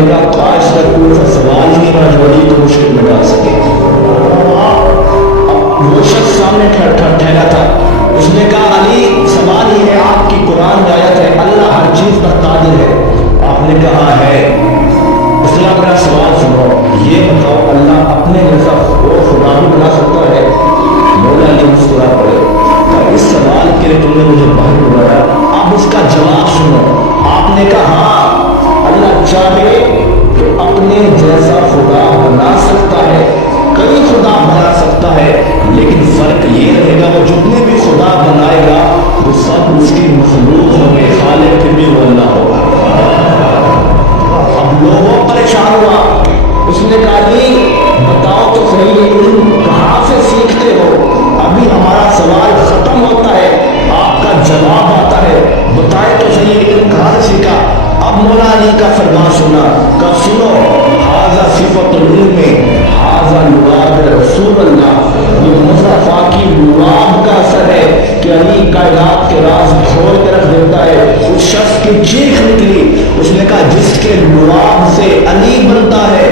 نے کہا کاش کا کوئی سا سوال ہی نہیں بنا جو علی کو مشکل میں ڈال سکے. وہ شخص سامنے ٹھہرا تھا, اس نے کہا علی سوال یہ ہے, آپ کی قرآن میں آیت ہے اللہ ہر چیز پر قادر ہے. آپ نے کہا ہے. اس نے میرا سوال سنو, یہ بتاؤ اللہ اپنے جیسا وہ خدا بھی بنا سکتا ہے؟ مولا علی مسکرا پڑے. اس سوال کے لیے تم نے مجھے باہر بلایا, اب اس کا جواب سنو. آپ نے کہا ہاں اللہ چاہے تو اپنے جیسا خدا بنا سکتا ہے, کئی خدا بنا سکتا ہے, لیکن فرق یہ رہے گا وہ جتنے بھی خدا بنائے گا وہ سب اس کی مخلوق ہوں گے, خالق پھر بھی وہ اللہ ہوگا. اب لوگوں پریشان ہوا. اس نے کہا جی بتاؤ تو صحیح یہ علم کہاں سے سیکھتے ہو؟ ابھی ہمارا سوال ختم ہوتا ہے, آپ کا جواب آتا ہے, بتائے تو صحیح یہ علم کہاں سے سیکھا؟ اب مولا علی کا فرمان سنا. کب سنو, حاذا صفت العلم حاذا لعاب رسول اللہ. یہ مصطفیٰ کی لعاب کا اثر ہے کہ علی کائنات کے راز کھول کے رکھ دیتا ہے. اس شخص کی چیخ نکلی, اس نے کہا جس کے لعاب سے علی بنتا ہے,